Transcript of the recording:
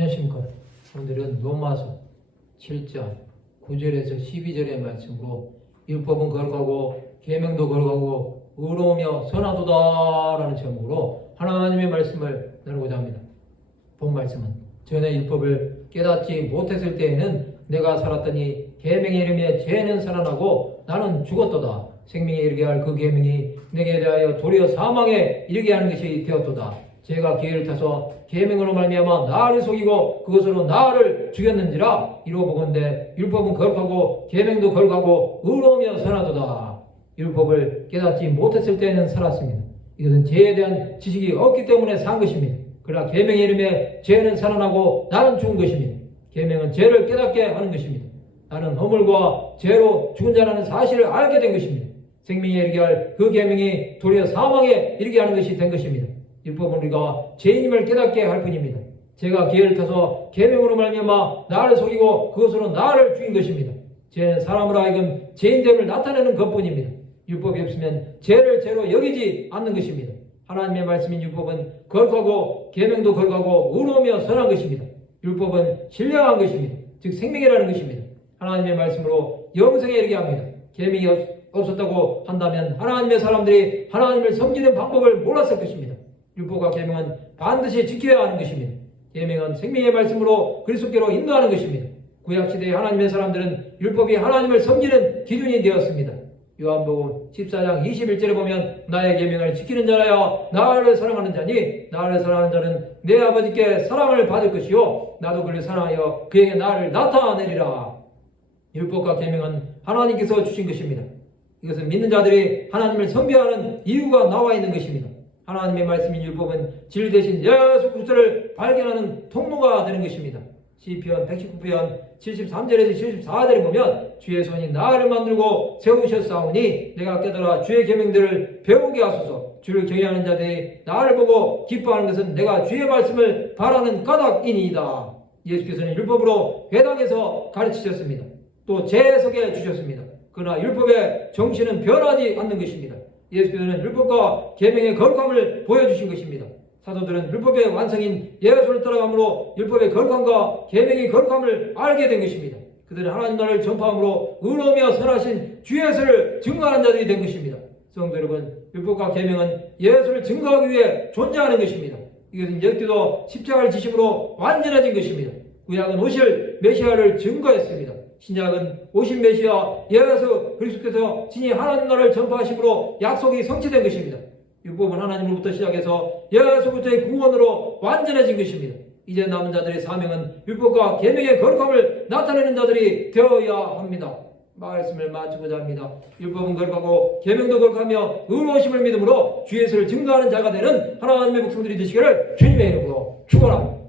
안녕하십니까. 오늘은 로마서 7장 9절에서 12절의 말씀으로 율법은 거룩하고 계명도 거룩하고 의로우며 선하도다 라는 제목으로 하나님의 말씀을 나누고자 합니다. 본 말씀은 전에 율법을 깨닫지 못했을 때에는 내가 살았더니 계명에 이르며 죄는 살아나고 나는 죽었도다. 생명에 이르게 할 그 계명이 내게 대하여 도리어 사망에 이르게 하는 것이 되었도다. 제가 기회를 타서 계명으로 말미암아 나를 속이고 그것으로 나를 죽였는지라. 이로 보건대 율법은 거룩하고 계명도 거룩하고 의로우며 선하도다. 율법을 깨닫지 못했을 때는 살았습니다. 이것은 죄에 대한 지식이 없기 때문에 산 것입니다. 그러나 계명에 이르며 죄는 살아나고 나는 죽은 것입니다. 계명은 죄를 깨닫게 하는 것입니다. 나는 허물과 죄로 죽은 자라는 사실을 알게 된 것입니다. 생명에 이르게 할 그 계명이 도리어 사망에 이르게 하는 것이 된 것입니다. 율법은 우리가 죄인임을 깨닫게 할 뿐입니다. 제가 기회를 타서 계명으로 말미암아 나를 속이고 그것으로 나를 죽인 것입니다. 죄는 사람으로 하여금 죄인됨을 나타내는 것뿐입니다. 율법이 없으면 죄를 죄로 여기지 않는 것입니다. 하나님의 말씀인 율법은 거룩하고 계명도 거룩하고 의로우며 선한 것입니다. 율법은 신령한 것입니다. 즉 생명이라는 것입니다. 하나님의 말씀으로 영생에 이르게 합니다. 계명이 없었다고 한다면 하나님의 사람들이 하나님을 섬기는 방법을 몰랐을 것입니다. 율법과 계명은 반드시 지켜야 하는 것입니다. 계명은 생명의 말씀으로 그리스도께로 인도하는 것입니다. 구약시대의 하나님의 사람들은 율법이 하나님을 섬기는 기준이 되었습니다. 요한복음 14장 21절에 보면 나의 계명을 지키는 자라야 나를 사랑하는 자니 나를 사랑하는 자는 내 아버지께 사랑을 받을 것이요 나도 그를 사랑하여 그에게 나를 나타내리라. 율법과 계명은 하나님께서 주신 것입니다. 이것은 믿는 자들이 하나님을 섬겨하는 이유가 나와 있는 것입니다. 하나님의 말씀인 율법은 진리 대신 예수 그리스도를 발견하는 통로가 되는 것입니다. 시편 119편 73절에서 74절에 보면 주의 손이 나를 만들고 세우셨사오니 내가 깨달아 주의 계명들을 배우게 하소서. 주를 경외하는 자들이 나를 보고 기뻐하는 것은 내가 주의 말씀을 바라는 까닭이니이다. 예수께서는 율법으로 회당에서 가르치셨습니다. 또 제석에 주셨습니다. 그러나 율법의 정신은 변하지 않는 것입니다. 예수께서는 율법과 계명의 거룩함을 보여주신 것입니다. 사도들은 율법의 완성인 예수를 따라감으로 율법의 거룩함과 계명의 거룩함을 알게 된 것입니다. 그들은 하나님 나라를 전파함으로 의로우며 선하신 주 예수를 증거하는 자들이 된 것입니다. 성도 여러분, 율법과 계명은 예수를 증거하기 위해 존재하는 것입니다. 이것은 역대도 십자가를 지심으로 완전해진 것입니다. 구약은 오실 메시아를 증거했습니다. 신약은 오신 메시아 예수 그리스도께서 친히 하나님 나라를 전파하심으로 약속이 성취된 것입니다. 율법은 하나님으로부터 시작해서 예수부터의 구원으로 완전해진 것입니다. 이제 남은 자들의 사명은 율법과 계명의 거룩함을 나타내는 자들이 되어야 합니다. 말씀을 마치고자 합니다. 율법은 거룩하고 계명도 거룩하며 의로우심을 믿음으로 주 예수를 증거하는 자가 되는 하나님의 백성들이 되시기를 주님의 이름으로 축원합니다.